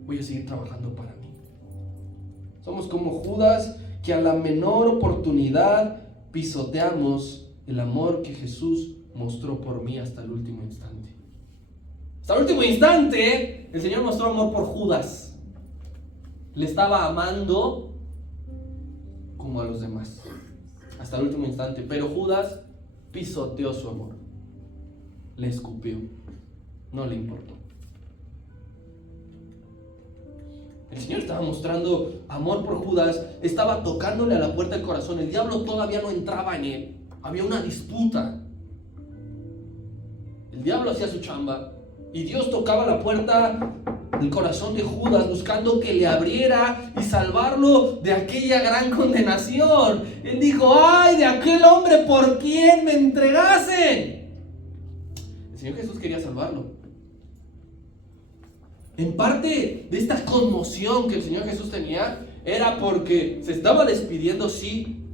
voy a seguir trabajando para mí. Somos como Judas, que a la menor oportunidad pisoteamos el amor que Jesús mostró por mí hasta el último instante. Hasta el último instante, el Señor mostró amor por Judas. Le estaba amando como a los demás. Hasta el último instante. Pero Judas pisoteó su amor. Le escupió. No le importó. El Señor estaba mostrando amor por Judas. Estaba tocándole a la puerta del corazón. El diablo todavía no entraba en él. Había una disputa. El diablo hacía su chamba y Dios tocaba la puerta del corazón de Judas buscando que le abriera y salvarlo de aquella gran condenación. Él dijo: ¡ay, de aquel hombre por quien me entregasen! El Señor Jesús quería salvarlo. En parte de esta conmoción que el Señor Jesús tenía era porque se estaba despidiendo, sí,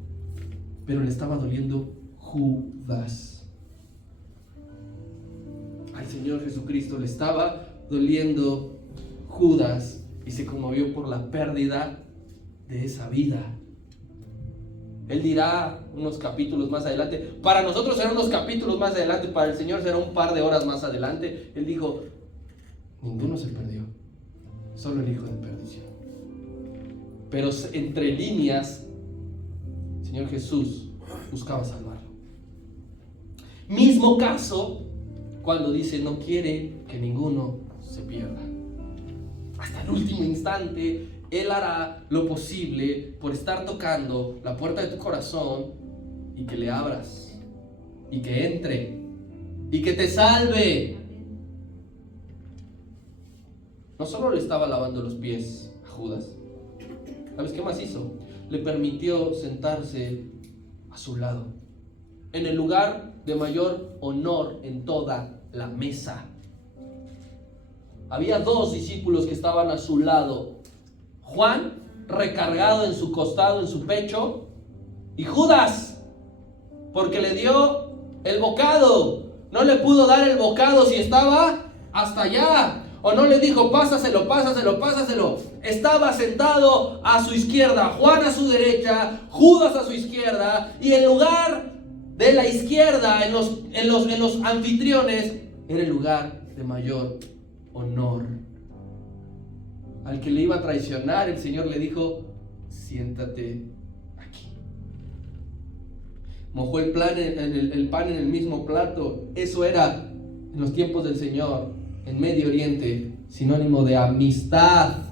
pero le estaba doliendo Judas. Al Señor Jesucristo le estaba doliendo Judas y se conmovió por la pérdida de esa vida. Él dirá unos capítulos más adelante, para nosotros serán unos capítulos más adelante, para el Señor será un par de horas más adelante. Él dijo: ninguno se perdió, solo el hijo de perdición. Pero entre líneas, el Señor Jesús buscaba salvarlo. Mismo caso cuando dice: no quiere que ninguno se pierda. Hasta el último instante, Él hará lo posible por estar tocando la puerta de tu corazón y que le abras, y que entre, y que te salve. No solo le estaba lavando los pies a Judas, ¿sabes qué más hizo? Le permitió sentarse a su lado, en el lugar de mayor honor en toda la mesa. Había dos discípulos que estaban a su lado: Juan, recargado en su costado, en su pecho, y Judas, porque le dio el bocado. No le pudo dar el bocado si estaba hasta allá, o no le dijo: pásaselo, pásaselo, pásaselo. Estaba sentado a su izquierda, Juan a su derecha, Judas a su izquierda, y el lugar de la izquierda en los anfitriones era el lugar de mayor honor. Al que le iba a traicionar, el Señor le dijo: siéntate aquí. Mojó el pan en el mismo plato. Eso era, en los tiempos del Señor, en Medio Oriente, sinónimo de amistad.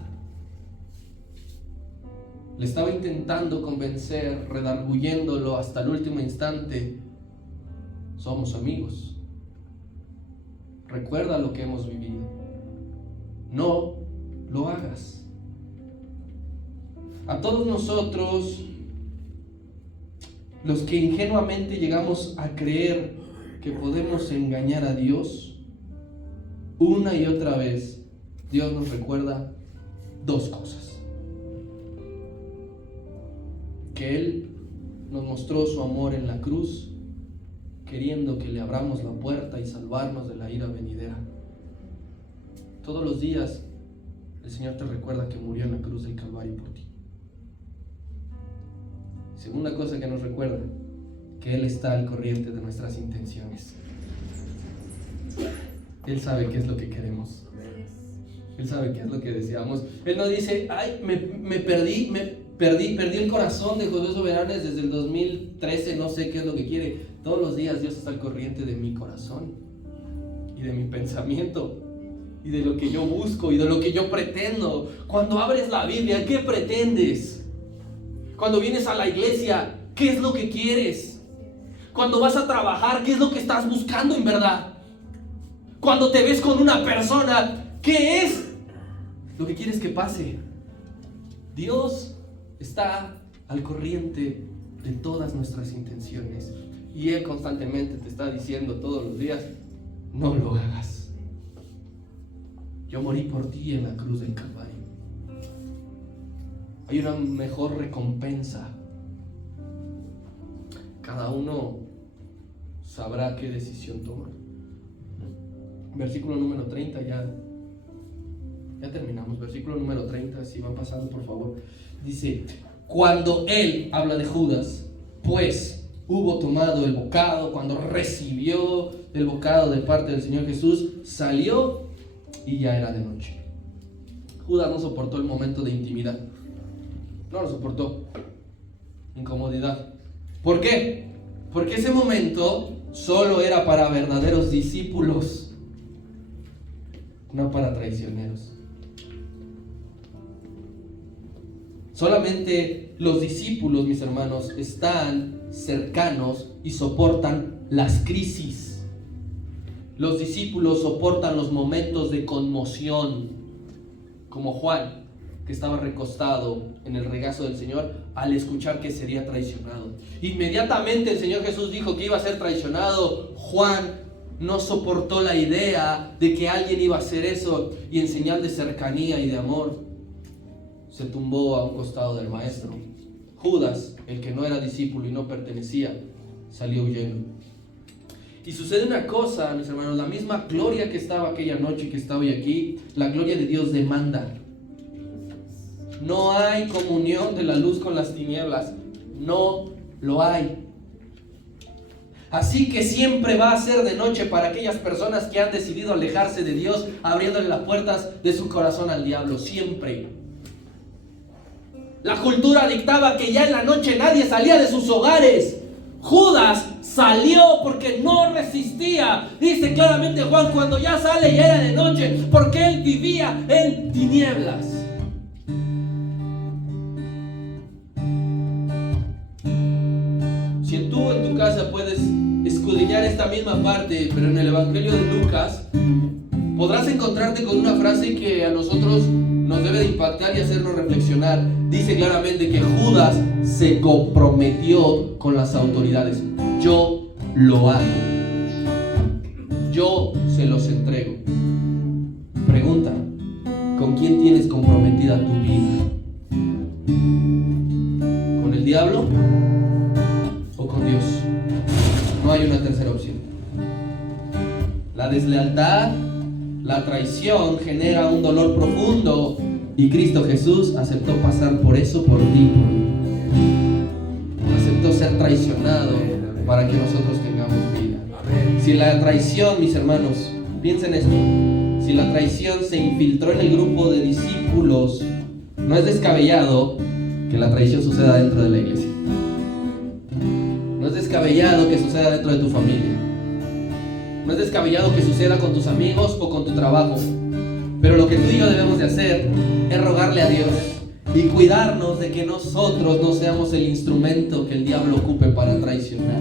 Le estaba intentando convencer, redarguyéndolo hasta el último instante: somos amigos. Recuerda lo que hemos vivido. No lo hagas. A todos nosotros, los que ingenuamente llegamos a creer que podemos engañar a Dios, una y otra vez, Dios nos recuerda dos cosas: que Él nos mostró su amor en la cruz, queriendo que le abramos la puerta y salvarnos de la ira venidera. Todos los días el Señor te recuerda que murió en la cruz del Calvario por ti. Segunda cosa que nos recuerda: que Él está al corriente de nuestras intenciones. Él sabe qué es lo que queremos. Él sabe qué es lo que deseamos. Él no dice: ay, perdí el corazón de Josué Soberanes desde el 2013, no sé qué es lo que quiere. Todos los días Dios está al corriente de mi corazón y de mi pensamiento y de lo que yo busco y de lo que yo pretendo. Cuando abres la Biblia, ¿qué pretendes? Cuando vienes a la iglesia, ¿qué es lo que quieres? Cuando vas a trabajar, ¿qué es lo que estás buscando en verdad? Cuando te ves con una persona, ¿qué es lo que quieres que pase? Dios está al corriente de todas nuestras intenciones y Él constantemente te está diciendo todos los días: no lo hagas. Yo morí por ti en la cruz del Calvario. Hay una mejor recompensa. cada uno sabrá qué decisión tomar. Versículo número 30, ya terminamos. Versículo número 30, si van pasando por favor. Dice: cuando él, habla de Judas, pues hubo tomado el bocado, cuando recibió el bocado de parte del Señor Jesús, salió y ya era de noche. Judas no soportó el momento de intimidad. No lo soportó. Incomodidad. ¿Por qué? Porque ese momento solo era para verdaderos discípulos, no para traicioneros. Solamente los discípulos, mis hermanos, están cercanos y soportan las crisis. Los discípulos soportan los momentos de conmoción, como Juan, que estaba recostado en el regazo del Señor al escuchar que sería traicionado. Inmediatamente el Señor Jesús dijo que iba a ser traicionado. Juan no soportó la idea de que alguien iba a hacer eso, y en señal de cercanía y de amor se tumbó a un costado del maestro. Judas, el que no era discípulo y no pertenecía, salió huyendo. Y sucede una cosa, mis hermanos, la misma gloria que estaba aquella noche y que está hoy aquí, la gloria de Dios demanda. No hay comunión de la luz con las tinieblas, no lo hay. Así que siempre va a ser de noche para aquellas personas que han decidido alejarse de Dios, abriéndole las puertas de su corazón al diablo, siempre. La cultura dictaba que ya en la noche nadie salía de sus hogares. Judas salió porque no resistía. Dice claramente Juan, cuando ya sale ya era de noche, porque él vivía en tinieblas. Si tú en tu casa puedes escudriñar esta misma parte, pero en el Evangelio de Lucas, podrás encontrarte con una frase que a nosotros nos debe de impactar y hacernos reflexionar. Dice claramente que Judas se comprometió con las autoridades. Yo lo hago. Yo se los entrego. Pregunta: ¿con quién tienes comprometida tu vida? ¿Con el diablo o con Dios? No hay una tercera opción. La deslealtad, la traición genera un dolor profundo, y Cristo Jesús aceptó pasar por eso por ti, por mí. Aceptó ser traicionado para que nosotros tengamos vida. Si la traición, mis hermanos, piensen esto, si la traición se infiltró en el grupo de discípulos, no es descabellado que la traición suceda dentro de la iglesia. No es descabellado que suceda dentro de tu familia. No es descabellado que suceda con tus amigos o con tu trabajo. Pero lo que tú y yo debemos de hacer es rogarle a Dios y cuidarnos de que nosotros no seamos el instrumento que el diablo ocupe para traicionar.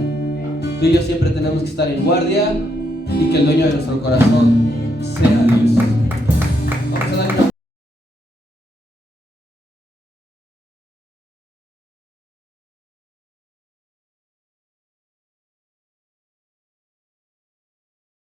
Tú y yo siempre tenemos que estar en guardia, y que el dueño de nuestro corazón